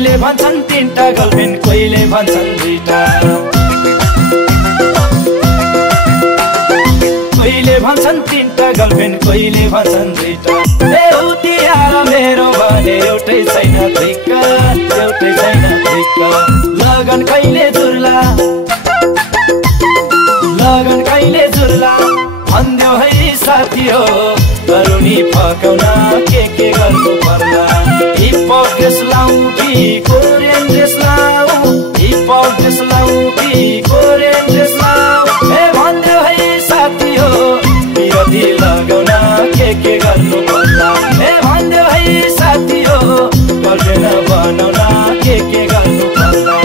कोहीले भन्छन् तीनटा गर्लफ्रेन्ड कोहीले भन्छन् दुईटा कोहीले भन्छन् तीनटा गर्लफ्रेन्ड कोहीले भन्छन् दुईटा तिहार मेरो भने एउटै छैन त्रिक्का एउटै छैन त्रिक्का लगन कहिले जुर्ला लगन कहिले जुर्ला भन्देऊ है साथी हो गरुनी फकाउन के गर्नु पर्ला हिपहप ड्रेस लाऊ कि कोरियन ड्रेस लाऊ हिपहप ड्रेस लाऊ कि कोरियन ड्रेस लाऊ भन्देऊ है साथी हो विरोधी लगाउन के गर्नु पर्ला भन्देऊ है साथी हो गर्लफ्रेन्ड बनाउन के गर्नु पर्ला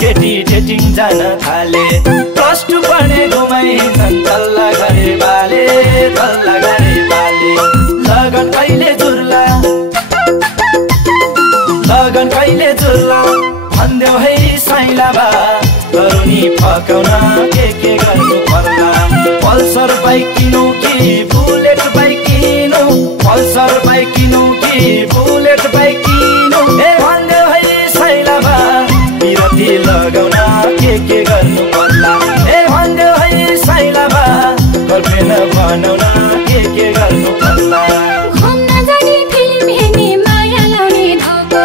केटी डेटिङ जान थाले प्लस टू पढ्ने घुमाइन्छन् तल्ला गरे बाले लगन कहिले जुर्ला लगन कहिले जुर्ला भन्देऊ है साइला बा गरुनी फकाउन के गर्नु पर्ला पल्सर बाइक किनौ कि बुलेट बाइक किनौ पल्सर बाइक किनौ कि बुलेट बाइक किनौ भन्देऊ है साइला बा विरोधी लगाउन के गर्नु पर्ला भन्देऊ है साइला बा गर्लफ्रेन्ड बनाउन के गर्नु पर्ला घुम्न जाने फिल्म हेर्ने माया लाउने धोको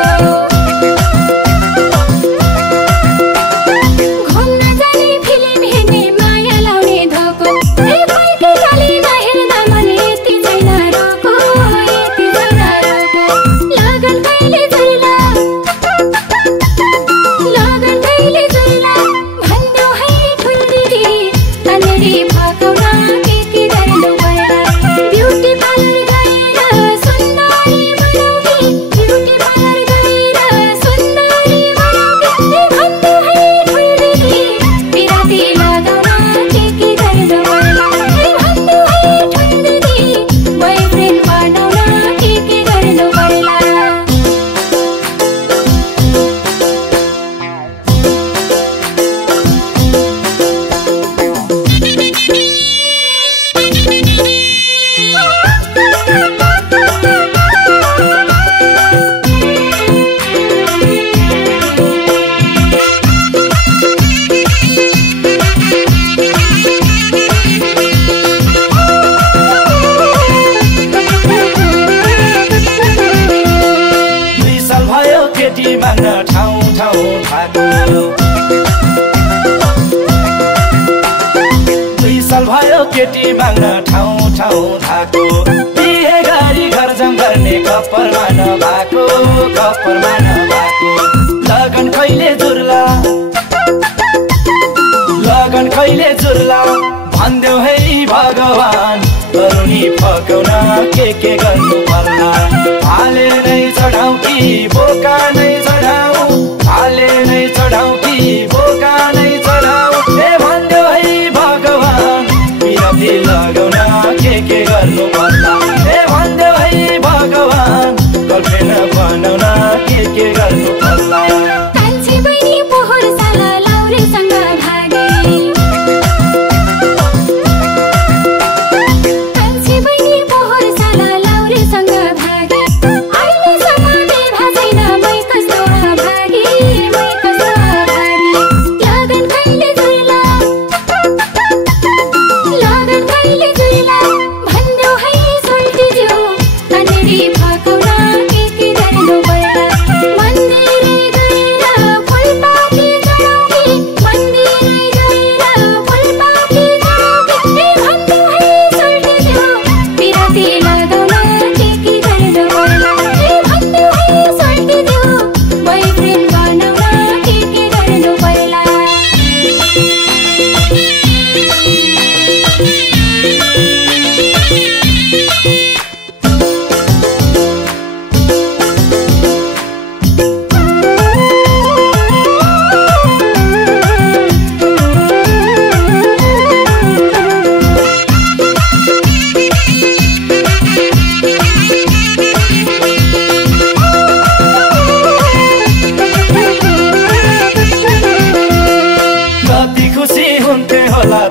घुम्न जाने फिल्म हेर्ने माया लाउने धोको कोही गाली नहेर्दा मन यति छैन रोको लगन कहिले जुर्ला लगन कहिले जुर्ला भन्देऊ है ठुल दिदी तन्नेरी फकाउन के गर्नु पर्ला ब्युटी पार्लर गएर सुन्दरी बनाउने ब्युटी पार्लर गएर सुन्दरी बनाउने भन्देऊ है ठुल दिदी बिराती लगाउन के गर्नु पर्ला भन्देऊ है ठुल दिदी बोयफ्रेन्ड बनाउन के गर्नु पर्ला केटी माग्न ठाउँ भएको 2 साल भयो केटी माग्न ठाउँ भएको बिहे गरी घर जम गर्ने कप्परमा नभएको लगन कहिले जुर्ला लगन कहिले जुर्ला भन्देऊ है भगवान गरुनी फकाउन के गर्नु पर्ला हाले नै चढाऊ कि बोका नै चढाऊ हाले नै चढाऊ कि बोका नै चढाऊ भन्देऊ है भगवान विरोधी लगाउन के गर्नु पर्ला भन्देऊ है भगवान गर्लफ्रेन्ड बनाउन के गर्नु पर्ला कान्छी बहिनी पोहोर साला लाउरेसँग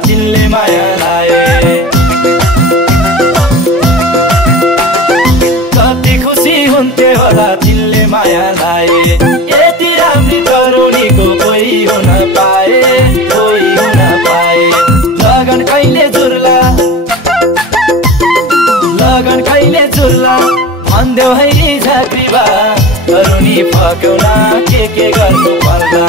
तिनले माया लाए कति खुसी हुन्थे होला तिनले माया लाए यति राम्री तरुणीको कोही हुन पाए कोही हुन पाए लगन कहिले जुर्ला लगन कहिले जुर्ला भन्देऊ है झाँक्री बा तरुणी फकाउन के गर्नु पर्ला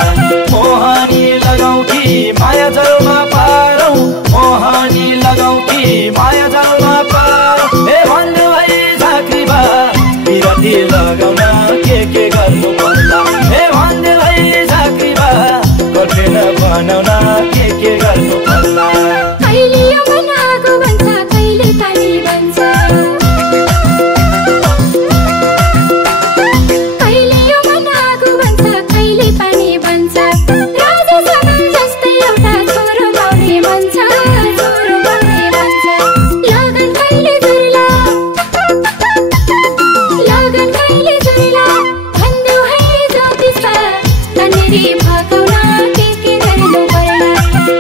मोहनी लगाऊ कि माया जलमा पारौँ मोहनी लगाऊ कि माया जलमा पारौँ ए भन्देऊ है झाँक्री बा बिरती लगाउन के गर्नु पर्ला ए भन्देऊ है झाँक्री बा गर्लफ्रेन्ड बनाउन के गर्नु पर्ला कहिले यो मन आगो बन्छ कहिले पानी बन्छ कहिले यो मन आगो बन्छ कहिले पानी बन्छ राजा सनम जस्तै एउटा छोरो पाउने मन छ छोरो पाउने मन छ लगन कहिले जुर्ला लगन कहिले जुर्ला भन्देऊ है ज्योतिषा तन्नेरी फकाउन के गर्नु पर्ला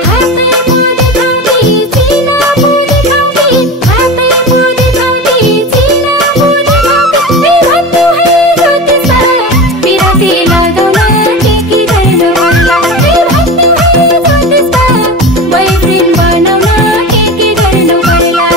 हातै मुदे खाउँदी चिना मुदे खाउँदी हातै मुदे खाउँदी चिना मुदे खाउँदी ए भन्देऊ है ज्योतिषा बिराती लगाउन के गर्नु पर्ला ए भन्देऊ है ज्योतिषा बोयफ्रेन्ड बनाउन के गर्नु पर्ला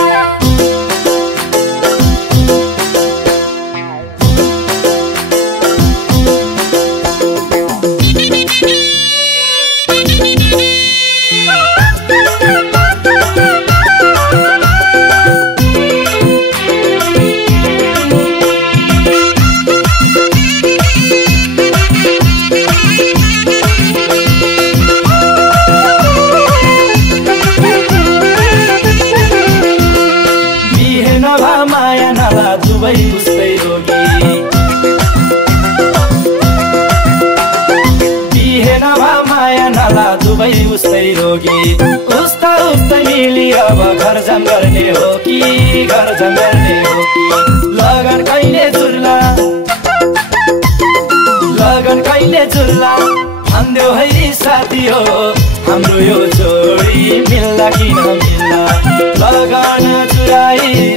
बिहे नभा माया नभा दुवै उस्तै रोगी बिहे नभा माया नभा दुवै उस्तै रोगी उस्ता उस्तै मिली अब घर जाम गर्ने हो कि घर जाम गर्ने हो कि लगन कहिले जुर्ला लगन कहिले जुर्ला भन्देऊ है साथी हो हाम्रो यो जोडी मिल्ला कि नमिल्ला लगन चुराई